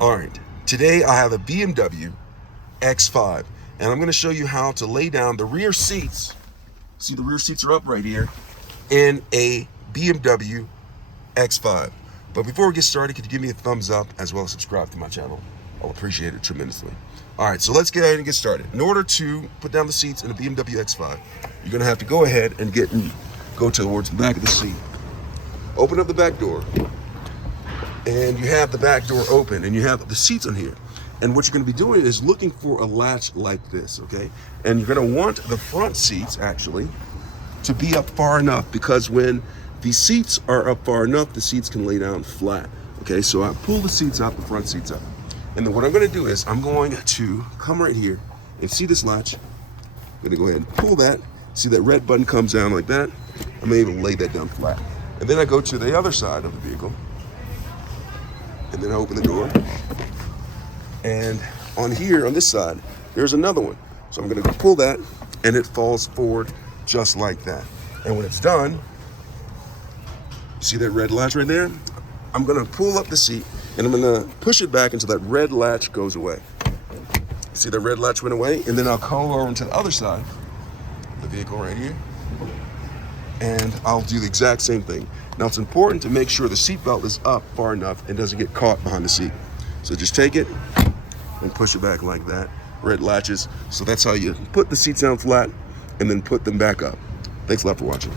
All right, today I have a BMW X5, and I'm gonna show you how to lay down the rear seats. See, the rear seats are up right here in a BMW X5. But before we get started, could you give me a thumbs up as well as subscribe to my channel? I'll appreciate it tremendously. All right, so let's get ahead and get started. In order to put down the seats in a BMW X5, you're gonna have to go ahead and go towards the back of the seat. Open up the back door, and you have the back door open, and you have the seats on here. And what you're gonna be doing is looking for a latch like this, okay? And you're gonna want the front seats, actually, to be up far enough, because when the seats are up far enough, the seats can lay down flat, okay? So I pull the seats up, the front seats up. And then what I'm gonna do is I'm going to come right here and see this latch. I'm gonna go ahead and pull that. See that red button comes down like that? I'm able to lay that down flat. And then I go to the other side of the vehicle, and then I open the door. And on here, on this side, there's another one. So I'm gonna go pull that, and it falls forward just like that. And when it's done, see that red latch right there? I'm gonna pull up the seat, and I'm gonna push it back until that red latch goes away. See the red latch went away? And then I'll come over to the other side of the vehicle right here, and I'll do the exact same thing. Now it's important to make sure the seatbelt is up far enough and doesn't get caught behind the seat. So just take it and push it back like that. Red latches. So that's how you put the seats down flat and then put them back up. Thanks a lot for watching.